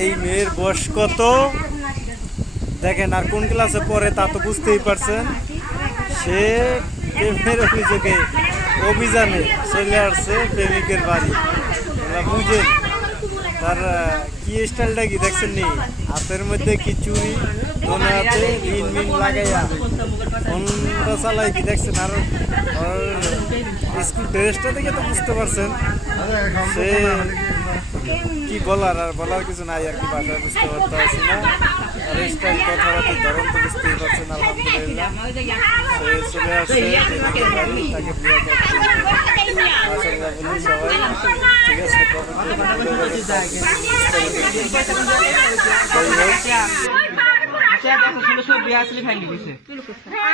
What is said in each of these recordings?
এই মেয়ের বয়স কত দেখেন, আর কোন ক্লাসে পড়ে তা তো বুঝতেই পারছেন। সে প্রেমের অভিযানে চলে আসছে প্রেমিকের বাড়ি। বুঝেন তার কি স্টাইলটা কি দেখছেন নি? হাতের মধ্যে কি চুরি, দোনো হাতে রিন মিন লাগাইয়া ফোনটা চালাই কি দেখছেন। আর স্কুল ড্রেসটা দেখে তো বুঝতে পারছেন সে কি বলার, আর বলার কিছু নাই আর কি, ভাষায় বুঝতে পারছি না। আর স্টাইল কথাবার্তা ধরন তো বুঝতেই পারছেন। আলহামদুলিল্লাহ সে চলে আসছে তাকে বিয়ে করতে। মাশাআল্লাহ বলি সবাই ঠিক আছে।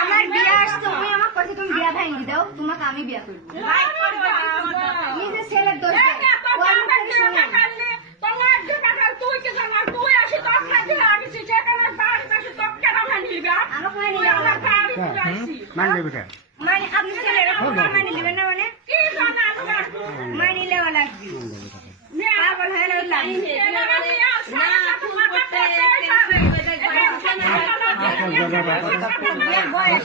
আমার বিয়ে আসছে, তুমি আমাকে কইছো তুমি বিয়ে ভাঙি দাও, তোমাকে আমি বিয়ে করব। এই যে ছেলের দোষ দেয়, ও আমাকে শুনে তোমার যে টাকা তুই কি জানা, তুই আসি তো খাইতে লাগিস সেখানে বাড়ি পাশে তো কেন ভাঙলি গা? আমাকে মানি দাও না, মানবে বেটা মানে আপনি ছেলে এরকম মানি দিবেন না? মানে কি জানা মানি লেওয়া লাগবে, পাগল হয়ে লাগবে না। ফুল করতে বয়স